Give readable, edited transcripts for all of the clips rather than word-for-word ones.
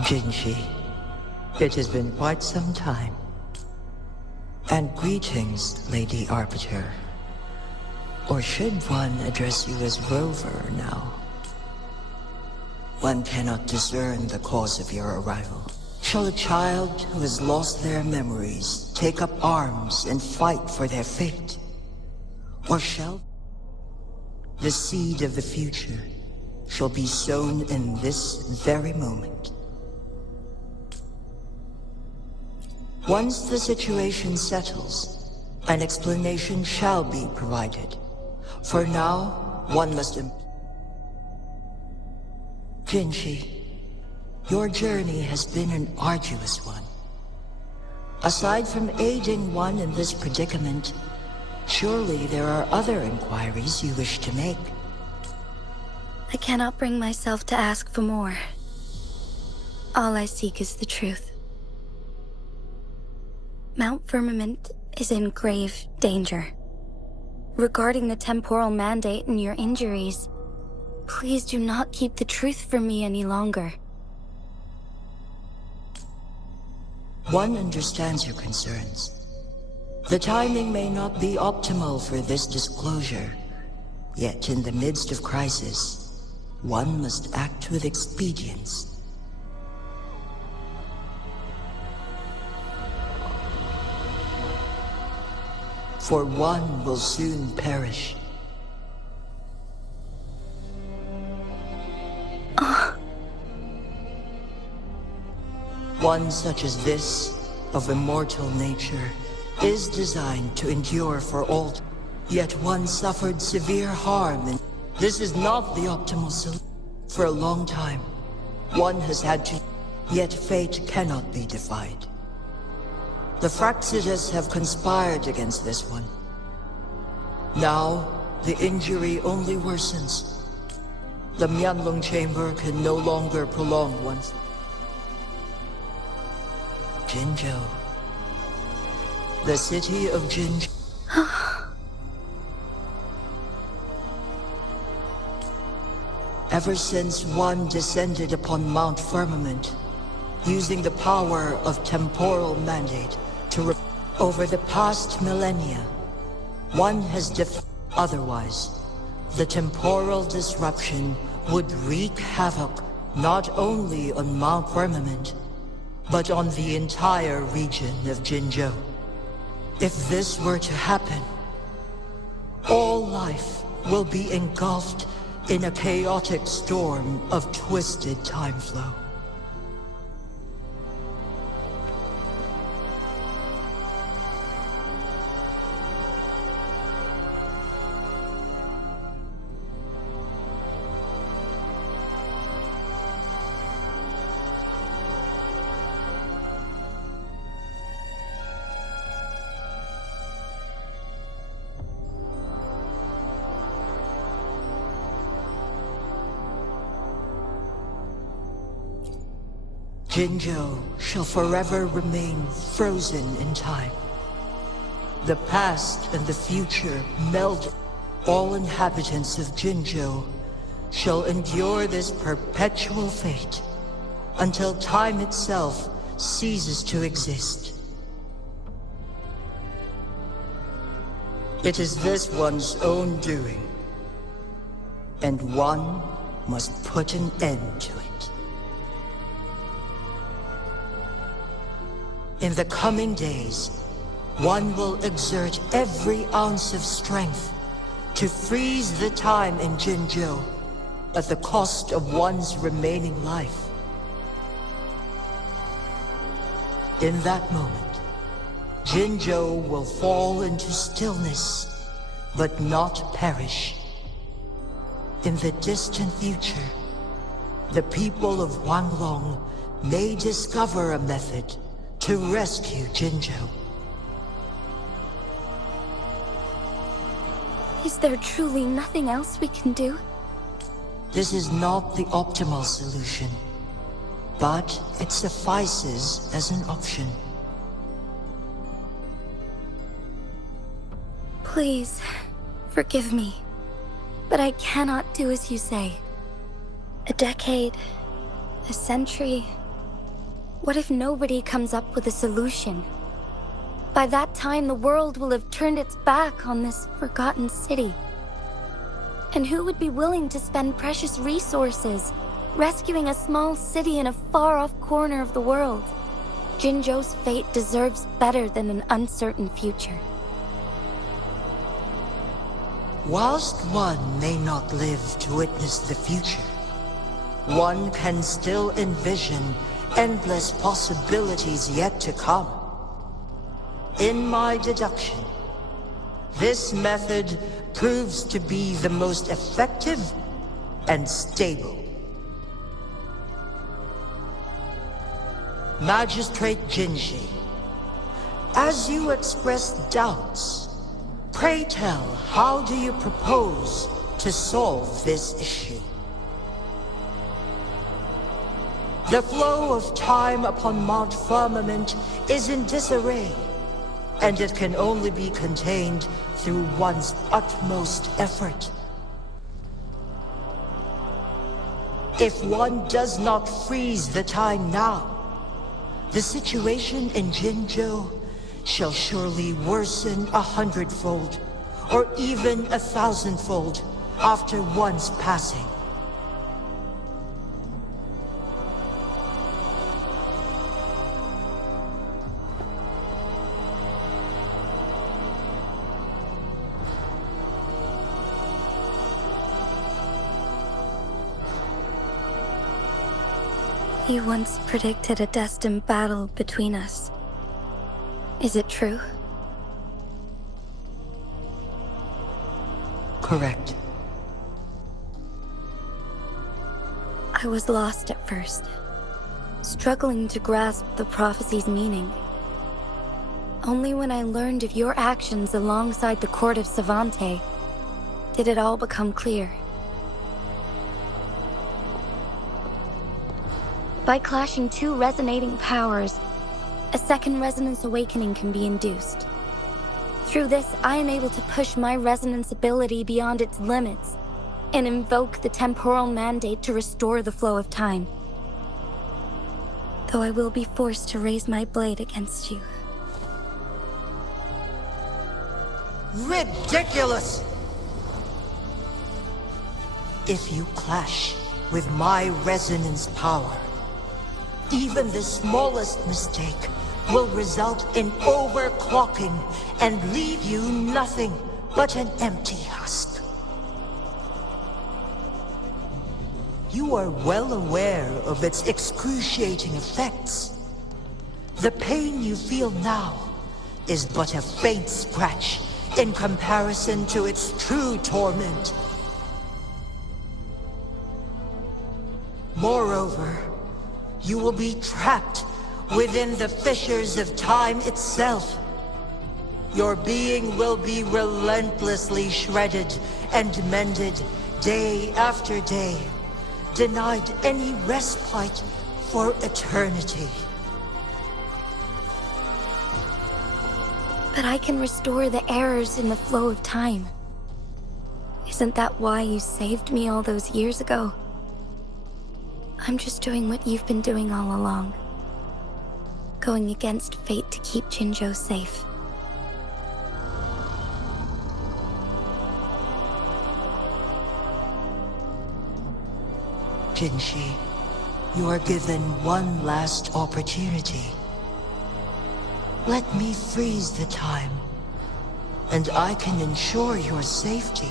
Jinji, it has been quite some time. And greetings, Lady Arbiter. Or should one address you as Rover now? One cannot discern the cause of your arrival. Shall a child who has lost their memories take up arms and fight for their fate? Or shall the seed of the future shall be sown in this very moment? Once the situation settles, an explanation shall be provided. For now, one must Jinji, your journey has been an arduous one. Aside from aiding one in this predicament, surely there are other inquiries you wish to make. I cannot bring myself to ask for more. All I seek is the truth. Mount Firmament is in grave danger. Regarding the temporal mandate and your injuries, please do not keep the truth from me any longer. One understands your concerns. The timing may not be optimal for this disclosure, yet in the midst of crisis, one must act with expedience. For one will soon perish. One such as this, of immortal nature, is designed to endure for all. Yet one suffered severe harm, and this is not the optimal solution. For a long time, one has had to, yet fate cannot be defied. The Fraxitus have conspired against this one. Now, the injury only worsens. The Mianlong chamber can no longer prolong one's... Jinzhou. The city of Jinzhou. Ever since one descended upon Mount Firmament, using the power of temporal mandate to over the past millennia, one has otherwise, the temporal disruption would wreak havoc not only on Mount Firmament, but on the entire region of Jinzhou. If this were to happen, all life will be engulfed in a chaotic storm of twisted time flow. Jinzhou shall forever remain frozen in time. The past and the future meld. All inhabitants of Jinzhou shall endure this perpetual fate until time itself ceases to exist. It is this one's own doing, and one must put an end to it. In the coming days, one will exert every ounce of strength to freeze the time in Jinzhou at the cost of one's remaining life. In that moment, Jinzhou will fall into stillness, but not perish. In the distant future, the people of Wanglong may discover a method to rescue Jinzhou. Is there truly nothing else we can do? This is not the optimal solution, but it suffices as an option. Please, forgive me, but I cannot do as you say. A decade, a century, What if nobody comes up with a solution? By that time, the world will have turned its back on this forgotten city. And who would be willing to spend precious resources rescuing a small city in a far-off corner of the world? Jinzhou's fate deserves better than an uncertain future. Whilst one may not live to witness the future, one can still envision endless possibilities yet to come. In my deduction, this method proves to be the most effective and stable. Magistrate Jinji, as you expressed doubts, pray tell, how do you propose to solve this issue? The flow of time upon Mount Firmament is in disarray, and it can only be contained through one's utmost effort. If one does not freeze the time now, the situation in Jinzhou shall surely worsen 100-fold, or even 1,000-fold, after one's passing. You once predicted a destined battle between us. Is it true? Correct. I was lost at first, struggling to grasp the prophecy's meaning. Only when I learned of your actions alongside the court of Savante did it all become clear. By clashing two resonating powers, a second resonance awakening can be induced. Through this, I am able to push my resonance ability beyond its limits and invoke the temporal mandate to restore the flow of time. Though I will be forced to raise my blade against you. Ridiculous! If you clash with my resonance power, even the smallest mistake will result in overclocking and leave you nothing but an empty husk. You are well aware of its excruciating effects. The pain you feel now is but a faint scratch in comparison to its true torment. Moreover, you will be trapped within the fissures of time itself. Your being will be relentlessly shredded and mended day after day, denied any respite for eternity. But I can restore the errors in the flow of time. Isn't that why you saved me all those years ago? I'm just doing what you've been doing all along. Going against fate to keep Jinzhou safe. Jinshi, you are given one last opportunity. Let me freeze the time, and I can ensure your safety.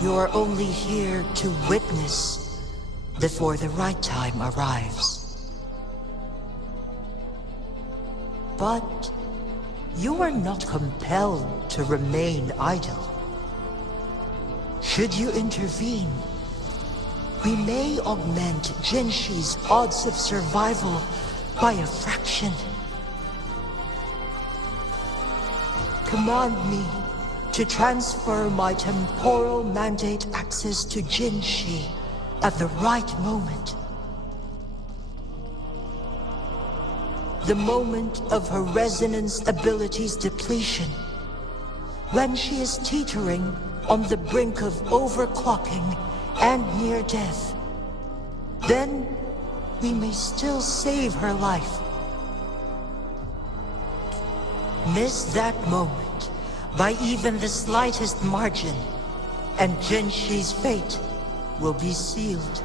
You're only here to witness before the right time arrives. But you are not compelled to remain idle. Should you intervene, we may augment Jinshi's odds of survival by a fraction. Command me to transfer my temporal mandate access to Jinshi at the right moment. The moment of her resonance ability's depletion, when she is teetering on the brink of overclocking and near death. Then we may still save her life. Miss that moment by even the slightest margin, and Jinshi's fate will be sealed.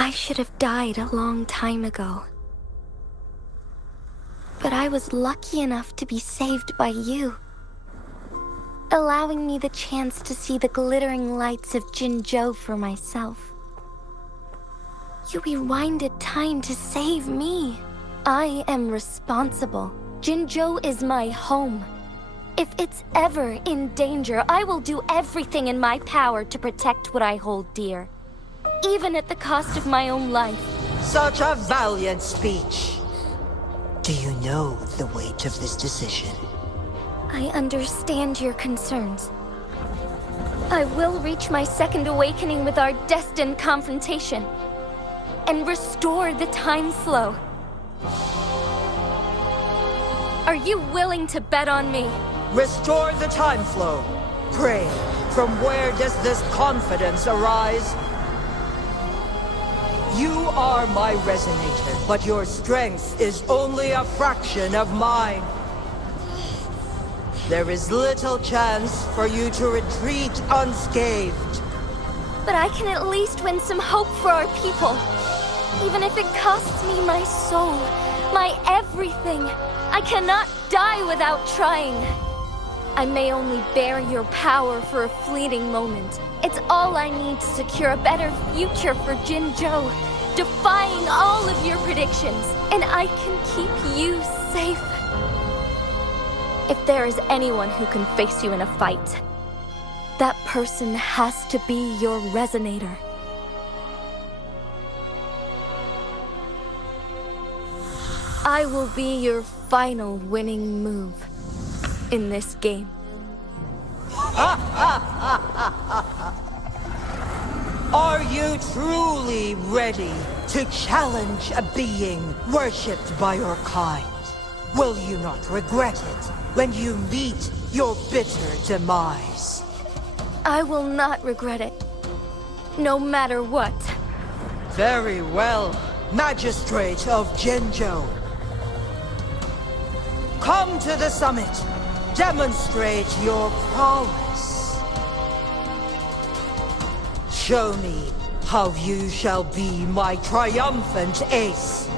I should have died a long time ago. But I was lucky enough to be saved by you, allowing me the chance to see the glittering lights of Jinzhou for myself. You rewinded time to save me. I am responsible. Jinzhou is my home. If it's ever in danger, I will do everything in my power to protect what I hold dear, even at the cost of my own life. Such a valiant speech. Do you know the weight of this decision? I understand your concerns. I will reach my second awakening with our destined confrontation and restore the time flow. Are you willing to bet on me? Restore the time flow. Pray, from where does this confidence arise? You are my resonator, but your strength is only a fraction of mine. There is little chance for you to retreat unscathed. But I can at least win some hope for our people. Even if it costs me my soul, my everything. I cannot die without trying. I may only bear your power for a fleeting moment. It's all I need to secure a better future for Jinzhou, defying all of your predictions, and I can keep you safe. If there is anyone who can face you in a fight, that person has to be your resonator. I will be your final winning move in this game. Are you truly ready to challenge a being worshipped by your kind? Will you not regret it when you meet your bitter demise? I will not regret it, no matter what. Very well, Magistrate of Jinzhou. Come to the summit. Demonstrate your prowess. Show me how you shall be my triumphant ace.